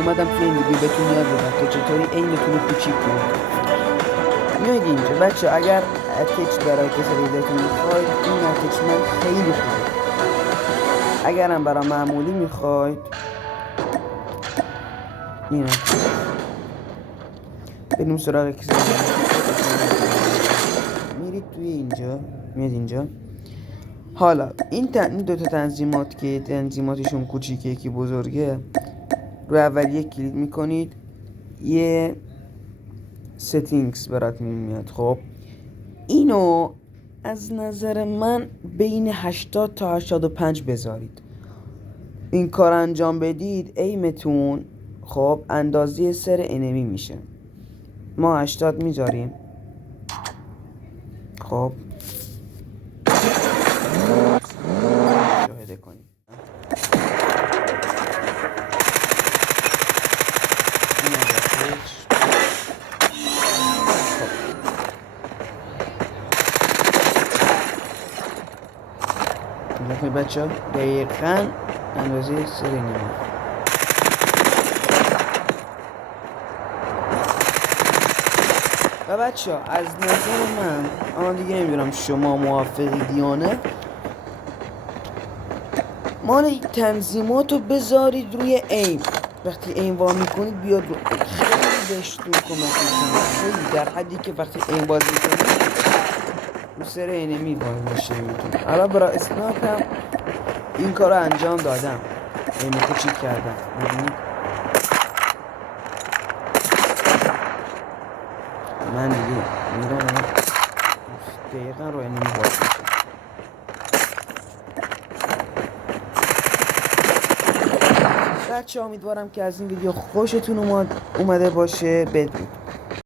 اومدم توی این ویدیو بهتون یاد بدم تا چطوری ایمتون رو کوچیک کنید. میاد اینجا بچه اگر اتچ برای کسریدتون میخواید این اتچمنت خیلی خوبه. اگرم برای معمولی میخواید این بریم سراغ کسی میرید توی اینجا، میاد اینجا. حالا این دوتا تنظیمات که تنظیماتشون کوچیکه یکی بزرگه، رو اولیه کلیک میکنید یه ستینگز براتون میاد. خب اینو از نظر من بین 80 تا 85 بذارید. این کار انجام بدید ایمتون خب اندازه سر انمی میشه. ما 80 میذاریم. خب مشاهده کنیم. خب بچه ها دقیقا اندازه سر انمی. و بچه ها از نظر من دیگه نمیدونم شما موافقید یا نه، مال تنظیمات رو بذارید روی ایم. وقتی ایم وا میکنید بیاد رو خیلی بهشتون کمک میکنه، خیلی در حدی که وقتی ایم باز میکنید رو سر انمی وای باشه میتونه. حالا برای اسناپ هم این کار رو انجام دادم، ایم رو کوچیک کردم. من دیگه میرم دقیقا رو انمی باز میشه. بچه امیدوارم که از این ویدیو خوشتون اومده باشه. بدرود.